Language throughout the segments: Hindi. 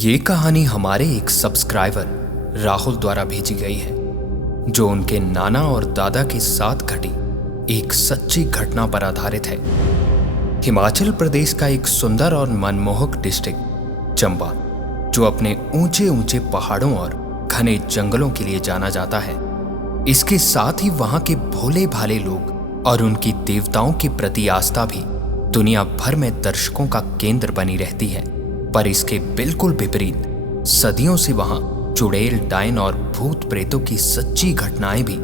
ये कहानी हमारे एक सब्सक्राइबर राहुल द्वारा भेजी गई है, जो उनके नाना और दादा के साथ घटी एक सच्ची घटना पर आधारित है। हिमाचल प्रदेश का एक सुंदर और मनमोहक डिस्ट्रिक्ट चंबा, जो अपने ऊंचे ऊंचे पहाड़ों और घने जंगलों के लिए जाना जाता है। इसके साथ ही वहां के भोले भाले लोग और उनकी देवताओं के प्रति आस्था भी दुनिया भर में दर्शकों का केंद्र बनी रहती है। पर इसके बिल्कुल विपरीत सदियों से वहां चुड़ैल, डायन और भूत प्रेतों की सच्ची घटनाएं भी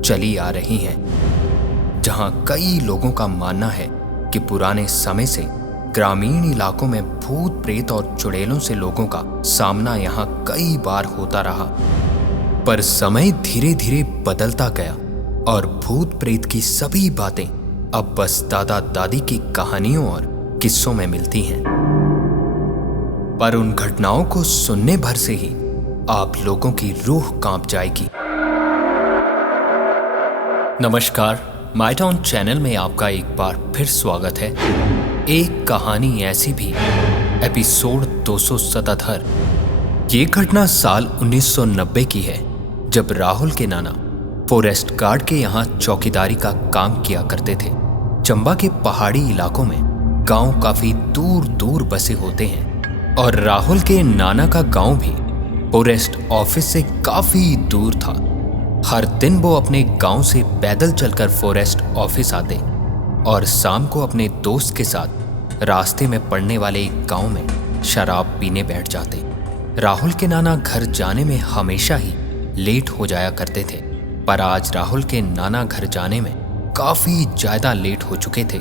चली आ रही हैं, जहां कई लोगों का मानना है कि पुराने समय से ग्रामीण इलाकों में भूत प्रेत और चुड़ैलों से लोगों का सामना यहां कई बार होता रहा। पर समय धीरे धीरे बदलता गया और भूत प्रेत की सभी बातें अब बस दादा दादी की कहानियों और किस्सों में मिलती हैं। पर उन घटनाओं को सुनने भर से ही आप लोगों की रूह कांप जाएगी। नमस्कार, माय टाउन चैनल में आपका एक बार फिर स्वागत है। एक कहानी ऐसी भी, एपिसोड 277। ये घटना साल 1990 की है, जब राहुल के नाना फॉरेस्ट गार्ड के यहाँ चौकीदारी का काम किया करते थे। चंबा के पहाड़ी इलाकों में गांव काफी दूर दूर बसे होते हैं और राहुल के नाना का गांव भी फॉरेस्ट ऑफिस से काफी दूर था। हर दिन वो अपने गांव से पैदल चलकर फॉरेस्ट ऑफिस आते और शाम को अपने दोस्त के साथ रास्ते में पड़ने वाले एक गांव में शराब पीने बैठ जाते। राहुल के नाना घर जाने में हमेशा ही लेट हो जाया करते थे, पर आज राहुल के नाना घर जाने में काफी ज्यादा लेट हो चुके थे।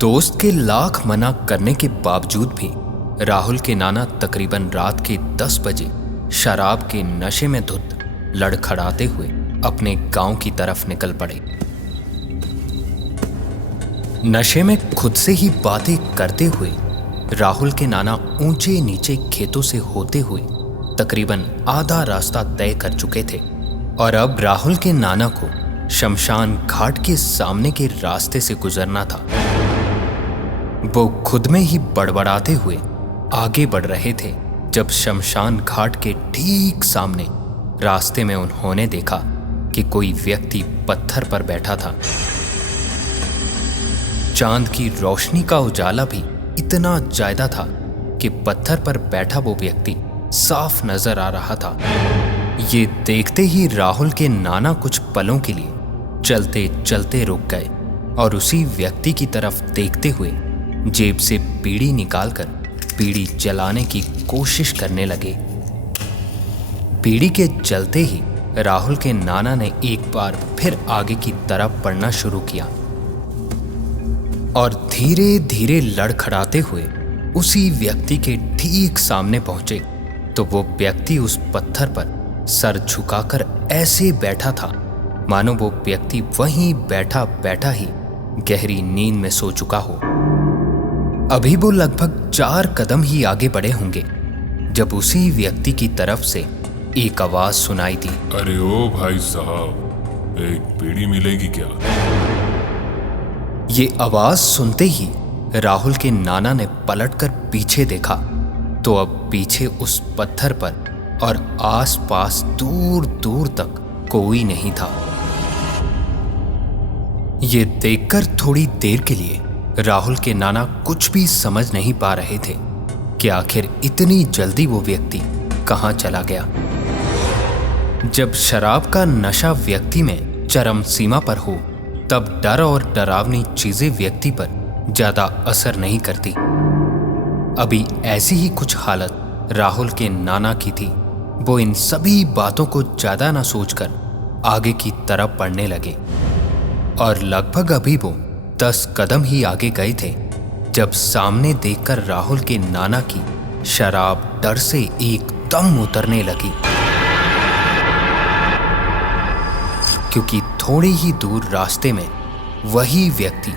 दोस्त के लाख मना करने के बावजूद भी राहुल के नाना तकरीबन रात के 10 बजे शराब के नशे में धुत लड़खड़ाते हुए अपने गांव की तरफ निकल पड़े। नशे में खुद से ही बातें करते हुए राहुल के नाना ऊंचे नीचे खेतों से होते हुए तकरीबन आधा रास्ता तय कर चुके थे और अब राहुल के नाना को शमशान घाट के सामने के रास्ते से गुजरना था। वो खुद में ही बड़बड़ाते हुए आगे बढ़ रहे थे जब शमशान घाट के ठीक सामने रास्ते में उन्होंने देखा कि कोई व्यक्ति पत्थर पर बैठा था। चांद की रोशनी का उजाला भी इतना ज्यादा था कि पत्थर पर बैठा वो व्यक्ति साफ नजर आ रहा था। ये देखते ही राहुल के नाना कुछ पलों के लिए चलते चलते रुक गए और उसी व्यक्ति की तरफ देखते हुए जेब से बीड़ी निकालकर बीड़ी जलाने की कोशिश करने लगे। बीड़ी के जलते ही राहुल के नाना ने एक बार फिर आगे की तरफ बढ़ना शुरू किया और धीरे धीरे लड़खड़ाते हुए उसी व्यक्ति के ठीक सामने पहुंचे तो वो व्यक्ति उस पत्थर पर सर झुकाकर ऐसे बैठा था मानो वो व्यक्ति वहीं बैठा बैठा ही गहरी नींद में सो चुका हो। अभी वो लगभग 4 कदम ही आगे बढ़े होंगे जब उसी व्यक्ति की तरफ से एक आवाज सुनाई दी। अरे ओ भाई साहब, एक बीड़ी मिलेगी क्या? ये आवाज सुनते ही राहुल के नाना ने पलटकर पीछे देखा तो अब पीछे उस पत्थर पर और आसपास दूर दूर तक कोई नहीं था। ये देखकर थोड़ी देर के लिए राहुल के नाना कुछ भी समझ नहीं पा रहे थे कि आखिर इतनी जल्दी वो व्यक्ति कहां चला गया। जब शराब का नशा व्यक्ति में चरम सीमा पर हो तब डर और डरावनी चीजें व्यक्ति पर ज्यादा असर नहीं करती। अभी ऐसी ही कुछ हालत राहुल के नाना की थी। वो इन सभी बातों को ज्यादा ना सोचकर आगे की तरफ बढ़ने लगे और लगभग अभी वो 10 कदम ही आगे गए थे जब सामने देखकर राहुल के नाना की शराब डर से एकदम उतरने लगी, क्योंकि थोड़ी ही दूर रास्ते में वही व्यक्ति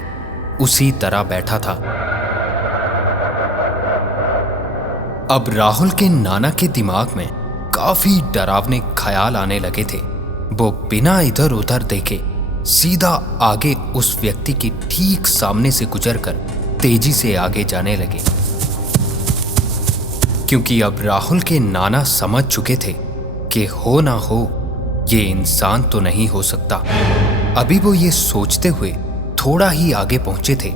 उसी तरह बैठा था। अब राहुल के नाना के दिमाग में काफी डरावने ख्याल आने लगे थे। वो बिना इधर उधर देखे सीधा आगे उस व्यक्ति के ठीक सामने से गुजरकर तेजी से आगे जाने लगे, क्योंकि अब राहुल के नाना समझ चुके थे कि हो ना हो ये इंसान तो नहीं हो सकता। अभी वो ये सोचते हुए थोड़ा ही आगे पहुंचे थे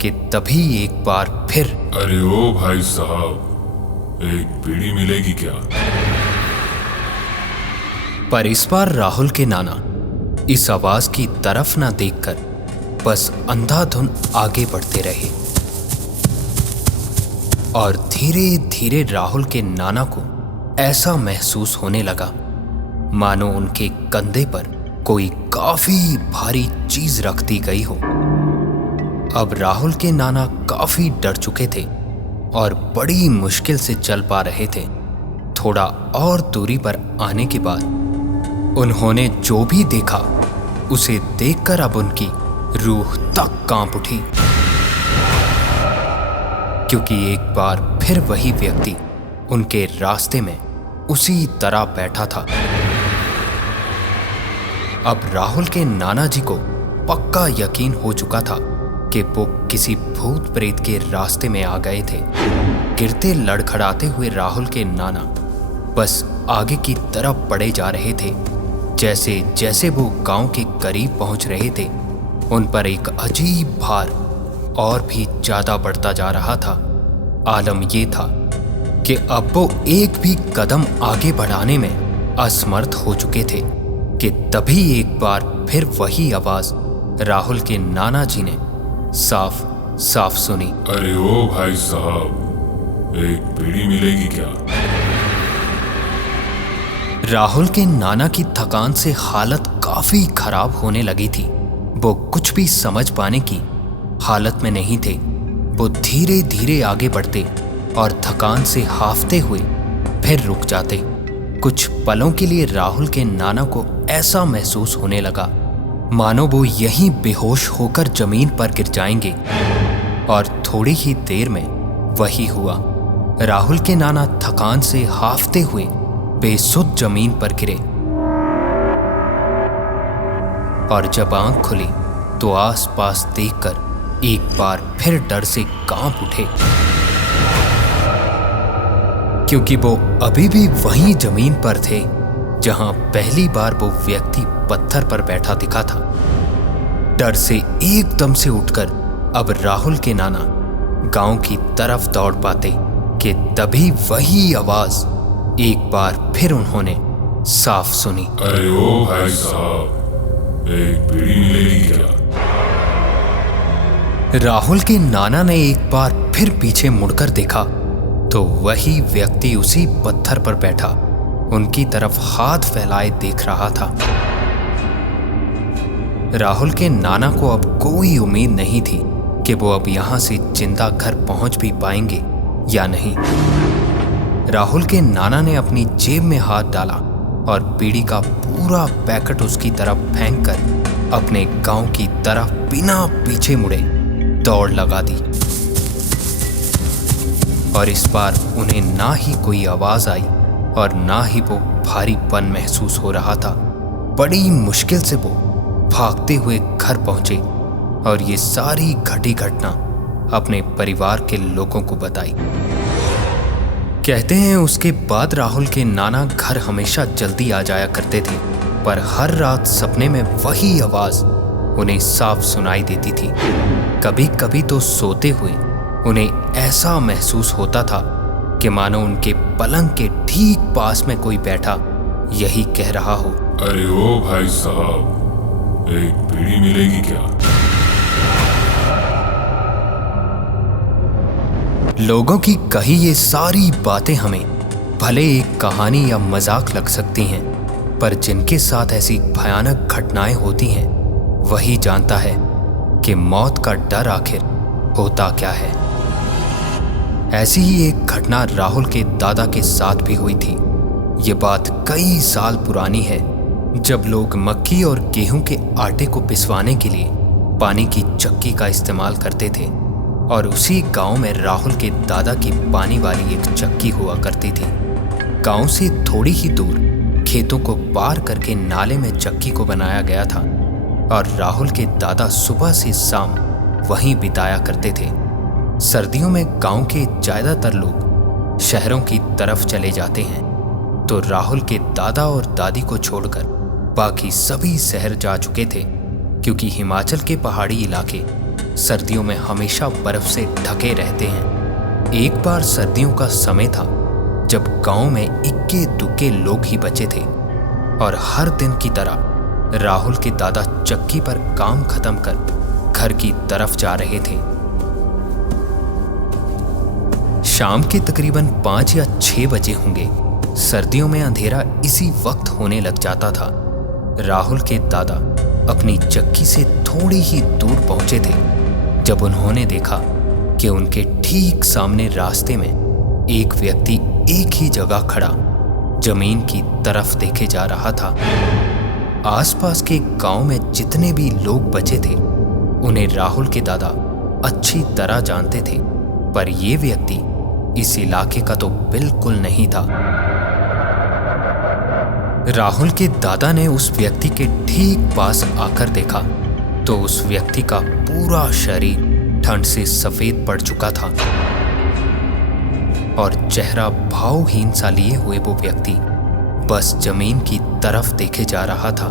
कि तभी एक बार फिर, अरे ओ भाई साहब, एक बीड़ी मिलेगी क्या? पर इस बार राहुल के नाना इस आवाज की तरफ ना देखकर बस अंधाधुन आगे बढ़ते रहे और धीरे धीरे राहुल के नाना को ऐसा महसूस होने लगा मानो उनके कंधे पर कोई काफी भारी चीज रख दी गई हो। अब राहुल के नाना काफी डर चुके थे और बड़ी मुश्किल से चल पा रहे थे। थोड़ा और दूरी पर आने के बाद उन्होंने जो भी देखा उसे देखकर अब उनकी रूह तक कांप उठी, क्योंकि एक बार फिर वही व्यक्ति उनके रास्ते में उसी तरह बैठा था। अब राहुल के नाना जी को पक्का यकीन हो चुका था कि वो किसी भूत प्रेत के रास्ते में आ गए थे। गिरते लड़खड़ाते हुए राहुल के नाना बस आगे की तरफ बढ़े जा रहे थे। जैसे जैसे वो गांव के करीब पहुंच रहे थे, उन पर एक अजीब भार और भी ज्यादा बढ़ता जा रहा था। आलम ये था कि अब वो एक भी कदम आगे बढ़ाने में असमर्थ हो चुके थे कि तभी एक बार फिर वही आवाज राहुल के नाना जी ने साफ साफ सुनी। अरे ओ भाई साहब, एक बीड़ी मिलेगी क्या? राहुल के नाना की थकान से हालत काफी खराब होने लगी थी। वो कुछ भी समझ पाने की हालत में नहीं थे। वो धीरे धीरे आगे बढ़ते और थकान से हाफते हुए फिर रुक जाते। कुछ पलों के लिए राहुल के नाना को ऐसा महसूस होने लगा मानो वो यहीं बेहोश होकर जमीन पर गिर जाएंगे, और थोड़ी ही देर में वही हुआ। राहुल के नाना थकान से हाफते हुए बेसुध जमीन पर गिरे और जब आंख खुली तो आसपास देखकर एक बार फिर डर से कांप उठे, क्योंकि वो अभी भी वहीं जमीन पर थे जहां पहली बार वो व्यक्ति पत्थर पर बैठा दिखा था। डर से एकदम से उठकर अब राहुल के नाना गांव की तरफ दौड़ पाते कि तभी वही आवाज एक बार फिर उन्होंने साफ सुनी। अरे ओ भाई साहब, एक बीड़ी मिलेगी क्या? राहुल के नाना ने एक बार फिर पीछे मुड़कर देखा तो वही व्यक्ति उसी पत्थर पर बैठा उनकी तरफ हाथ फैलाए देख रहा था। राहुल के नाना को अब कोई उम्मीद नहीं थी कि वो अब यहां से जिंदा घर पहुंच भी पाएंगे या नहीं। राहुल के नाना ने अपनी जेब में हाथ डाला और बीड़ी का पूरा पैकेट उसकी तरफ फेंककर अपने गांव की तरफ बिना पीछे मुड़े दौड़ लगा दी। और इस बार उन्हें ना ही कोई आवाज आई और ना ही वो भारीपन महसूस हो रहा था। बड़ी मुश्किल से वो भागते हुए घर पहुंचे और ये सारी घटी घटना अपने परिवार के लोगों को बताई। कहते हैं उसके बाद राहुल के नाना घर हमेशा जल्दी आ जाया करते थे, पर हर रात सपने में वही आवाज उन्हें साफ सुनाई देती थी। कभी कभी तो सोते हुए उन्हें ऐसा महसूस होता था कि मानो उनके पलंग के ठीक पास में कोई बैठा यही कह रहा हो। अरे ओ भाई साहब, एक बीड़ी मिलेगी क्या? लोगों की कही ये सारी बातें हमें भले एक कहानी या मजाक लग सकती हैं, पर जिनके साथ ऐसी भयानक घटनाएं होती हैं वही जानता है कि मौत का डर आखिर होता क्या है। ऐसी ही एक घटना राहुल के दादा के साथ भी हुई थी। ये बात कई साल पुरानी है, जब लोग मक्की और गेहूं के आटे को पिसवाने के लिए पानी की चक्की का इस्तेमाल करते थे, और उसी गांव में राहुल के दादा की पानी वाली एक चक्की हुआ करती थी। गांव से थोड़ी ही दूर खेतों को पार करके नाले में चक्की को बनाया गया था, और राहुल के दादा सुबह से शाम वहीं बिताया करते थे। सर्दियों में गांव के ज्यादातर लोग शहरों की तरफ चले जाते हैं तो राहुल के दादा और दादी को छोड़कर बाकी सभी शहर जा चुके थे, क्योंकि हिमाचल के पहाड़ी इलाके सर्दियों में हमेशा बर्फ से ढके रहते हैं। एक बार सर्दियों का समय था जब गांव में इक्के दुक्के लोग ही बचे थे और हर दिन की तरह राहुल के दादा चक्की पर काम खत्म कर घर की तरफ जा रहे थे। शाम के तकरीबन 5 या 6 बजे होंगे। सर्दियों में अंधेरा इसी वक्त होने लग जाता था। राहुल के दादा अपनी चक्की से थोड़ी ही दूर पहुंचे थे जब उन्होंने देखा कि उनके ठीक सामने रास्ते में एक व्यक्ति एक ही जगह खड़ा जमीन की तरफ देखे जा रहा था। आसपास के गांव में जितने भी लोग बचे थे उन्हें राहुल के दादा अच्छी तरह जानते थे, पर यह व्यक्ति इस इलाके का तो बिल्कुल नहीं था। राहुल के दादा ने उस व्यक्ति के ठीक पास आकर देखा तो उस व्यक्ति का पूरा शरीर ठंड से सफेद पड़ चुका था और चेहरा भावहीन सा लिए हुए वो व्यक्ति बस जमीन की तरफ देखे जा रहा था।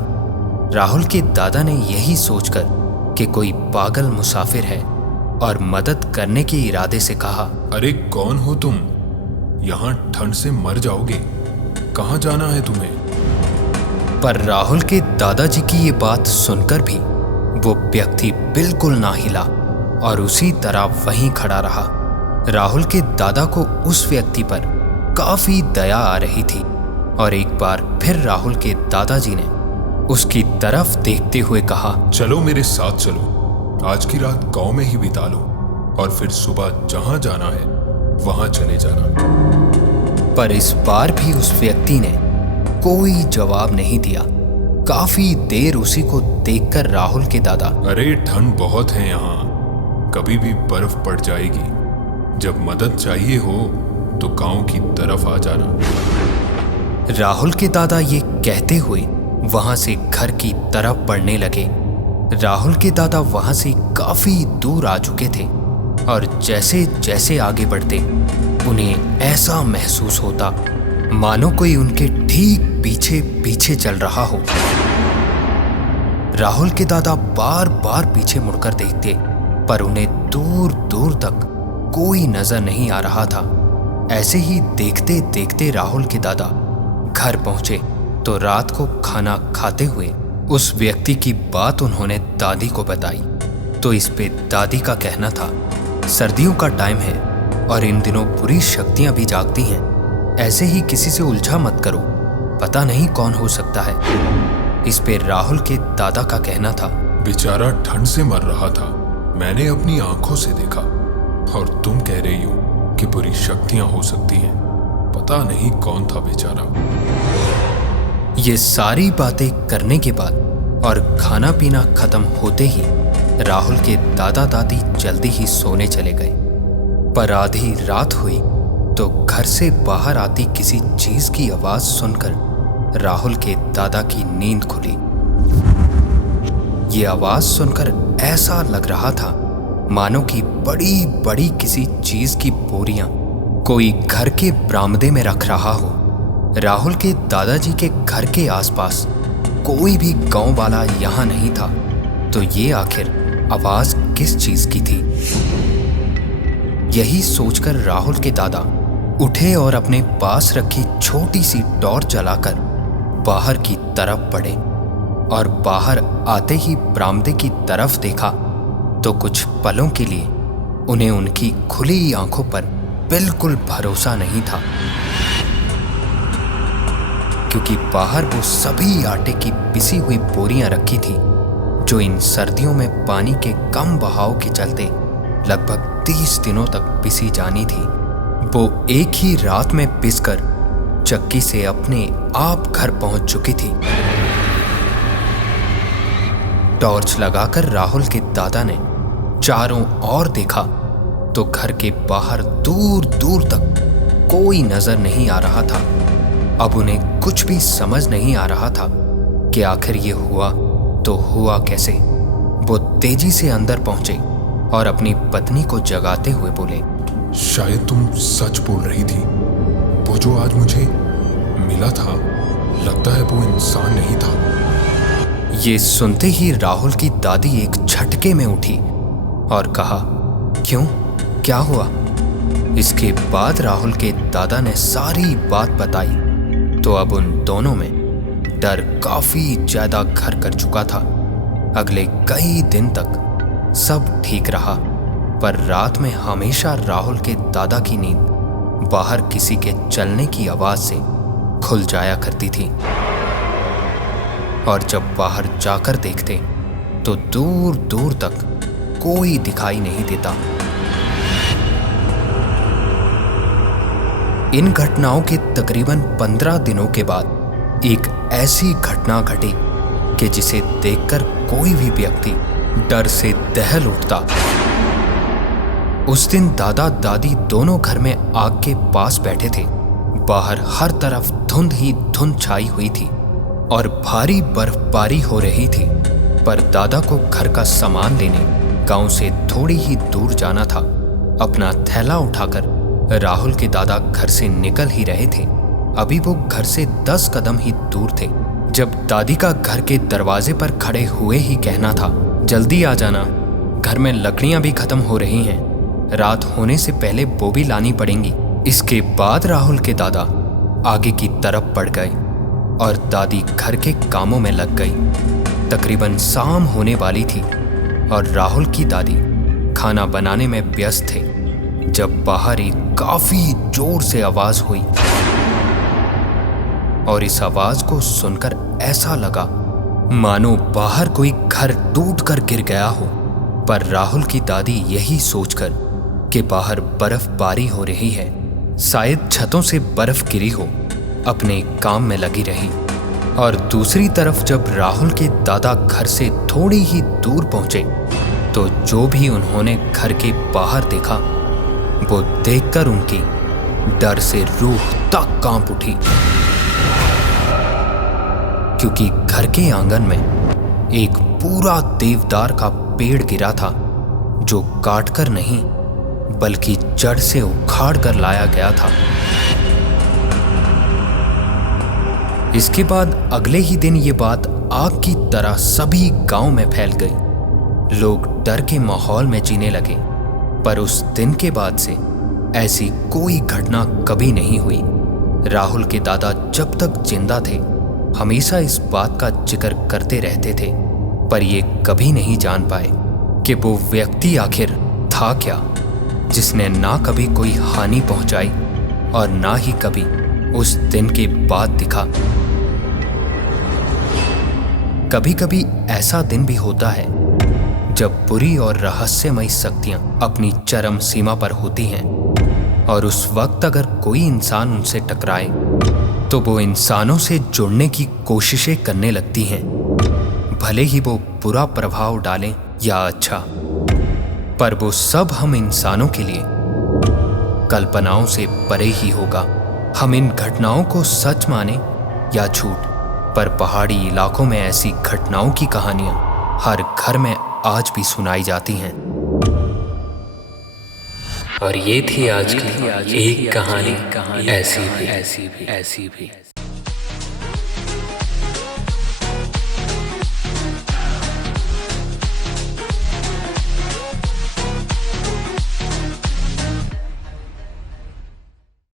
राहुल के दादा ने यही सोचकर कि कोई पागल मुसाफिर है और मदद करने के इरादे से कहा, अरे कौन हो तुम? यहाँ ठंड से मर जाओगे। कहाँ जाना है तुम्हें? पर राहुल के दादाजी की ये बात सुनकर भी वो व्यक्ति बिल्कुल ना हिला और उसी तरह वहीं खड़ा रहा। राहुल के दादा को उस व्यक्ति पर काफी दया आ रही थी और एक बार फिर राहुल के दादाजी ने उसकी तरफ देखते हुए कहा, चलो मेरे साथ चलो, आज की रात गांव में ही बिता लो और फिर सुबह जहां जाना है वहां चले जाना। पर इस बार भी उस व्यक्ति ने कोई जवाब नहीं दिया। काफी देर उसी को देखकर राहुल के दादा, अरे ठंड बहुत है यहाँ, कभी भी बर्फ पड़ जाएगी। जब मदद चाहिए हो तो गांव की तरफ आ जाना। राहुल के दादा ये कहते हुए वहां से घर की तरफ बढ़ने लगे। राहुल के दादा वहां से काफी दूर आ चुके थे और जैसे जैसे आगे बढ़ते उन्हें ऐसा महसूस होता मानो कोई उनके ठीक पीछे पीछे चल रहा हो। राहुल के दादा बार बार पीछे मुड़कर देखते, पर उन्हें दूर दूर तक कोई नजर नहीं आ रहा था। ऐसे ही देखते देखते राहुल के दादा घर पहुंचे तो रात को खाना खाते हुए उस व्यक्ति की बात उन्होंने दादी को बताई। तो इस पे दादी का कहना था, सर्दियों का टाइम है और इन दिनों बुरी शक्तियां भी जागती हैं। ऐसे ही किसी से उलझा मत करो, पता नहीं कौन हो सकता है। इस पे राहुल के दादा का कहना था, बेचारा ठंड से मर रहा था, मैंने अपनी आंखों से देखा, और तुम कह रही हो कि बुरी शक्तियां हो सकती हैं। पता नहीं कौन था बेचारा। ये सारी बातें करने के बाद और खाना पीना खत्म होते ही राहुल के दादा दादी जल्दी ही सोने चले गए। पर आधी रात हुई तो घर से बाहर आती किसी चीज की आवाज सुनकर राहुल के दादा की नींद खुली। ये आवाज सुनकर ऐसा लग रहा था मानो कि बड़ी बड़ी किसी चीज की बोरियां कोई घर के बरामदे में रख रहा हो। राहुल के दादाजी के घर के आसपास कोई भी गांव वाला यहां नहीं था, तो ये आखिर आवाज किस चीज की थी? यही सोचकर राहुल के दादा उठे और अपने पास रखी छोटी सी टॉर्च जलाकर बाहर की तरफ बढ़े और बाहर आते ही बरामदे की तरफ देखा तो कुछ पलों के लिए उन्हें उनकी खुली आंखों पर बिल्कुल भरोसा नहीं था, क्योंकि बाहर वो सभी आटे की पिसी हुई बोरियां रखी थी जो इन सर्दियों में पानी के कम बहाव के चलते लगभग 30 दिनों तक पिसी जानी थी। वो एक ही रात में पिसकर चक्की से अपने आप घर पहुंच चुकी थी। टॉर्च लगाकर राहुल के दादा ने चारों ओर देखा तो घर के बाहर दूर दूर तक कोई नजर नहीं आ रहा था। अब उन्हें कुछ भी समझ नहीं आ रहा था कि आखिर ये हुआ तो हुआ कैसे। वो तेजी से अंदर पहुंचे और अपनी पत्नी को जगाते हुए बोले, शायद तुम सच बोल रही थी। वो जो आज मुझे मिला था, लगता है वो इंसान नहीं था। ये सुनते ही राहुल की दादी एक झटके में उठी और कहा, क्यों, क्या हुआ? इसके बाद राहुल के दादा ने सारी बात बताई तो अब उन दोनों में डर काफी ज्यादा घर कर चुका था। अगले कई दिन तक सब ठीक रहा, पर रात में हमेशा राहुल के दादा की नींद बाहर किसी के चलने की आवाज से खुल जाया करती थी और जब बाहर जाकर देखते तो दूर दूर तक कोई दिखाई नहीं देता। इन घटनाओं के तकरीबन 15 दिनों के बाद एक ऐसी घटना घटी कि जिसे देखकर कोई भी व्यक्ति डर से दहल उठता। उस दिन दादा दादी दोनों घर में आग के पास बैठे थे। बाहर हर तरफ धुंध ही धुंध छाई हुई थी और भारी बर्फबारी हो रही थी, पर दादा को घर का सामान लेने गांव से थोड़ी ही दूर जाना था। अपना थैला उठाकर राहुल के दादा घर से निकल ही रहे थे। अभी वो घर से 10 कदम ही दूर थे जब दादी का घर के दरवाजे पर खड़े हुए ही कहना था, जल्दी आ जाना, घर में लकड़ियां भी खत्म हो रही हैं, रात होने से पहले वो भी लानी पड़ेंगी। इसके बाद राहुल के दादा आगे की तरफ बढ़ गए और दादी घर के कामों में लग गई। तकरीबन शाम होने वाली थी और राहुल की दादी खाना बनाने में व्यस्त थे जब बाहर एक काफी जोर से आवाज हुई और इस आवाज को सुनकर ऐसा लगा मानो बाहर कोई घर टूटकर गिर गया हो। पर राहुल की दादी यही सोचकर कि बाहर बर्फबारी हो रही है, शायद छतों से बर्फ गिरी हो, अपने काम में लगी रही। और दूसरी तरफ जब राहुल के दादा घर से थोड़ी ही दूर पहुंचे तो जो भी उन्होंने घर के बाहर देखा वो देखकर उनकी डर से रूह तक कांप उठी, क्योंकि घर के आंगन में एक पूरा देवदार का पेड़ गिरा था जो काटकर नहीं बल्कि जड़ से उखाड़ कर लाया गया था। इसके बाद अगले ही दिन ये बात आग की तरह सभी गांव में फैल गई। लोग डर के माहौल में जीने लगे, पर उस दिन के बाद से ऐसी कोई घटना कभी नहीं हुई। राहुल के दादा जब तक जिंदा थे हमेशा इस बात का जिक्र करते रहते थे, पर ये कभी नहीं जान पाए कि वो व्यक्ति आखिर था क्या जिसने ना कभी कोई हानि पहुंचाई और ना ही कभी उस दिन के बाद दिखा। कभी कभी ऐसा दिन भी होता है जब बुरी और रहस्यमयी शक्तियां अपनी चरम सीमा पर होती हैं और उस वक्त अगर कोई इंसान उनसे टकराए तो वो इंसानों से जुड़ने की कोशिशें करने लगती हैं, भले ही वो बुरा प्रभाव डालें या अच्छा। पर वो सब हम इंसानों के लिए कल्पनाओं से परे ही होगा। हम इन घटनाओं को सच माने या झूठ, पर पहाड़ी इलाकों में ऐसी घटनाओं की कहानियां हर घर में आज भी सुनाई जाती हैं। और ये थी आज की एक कहानी ऐसी भी।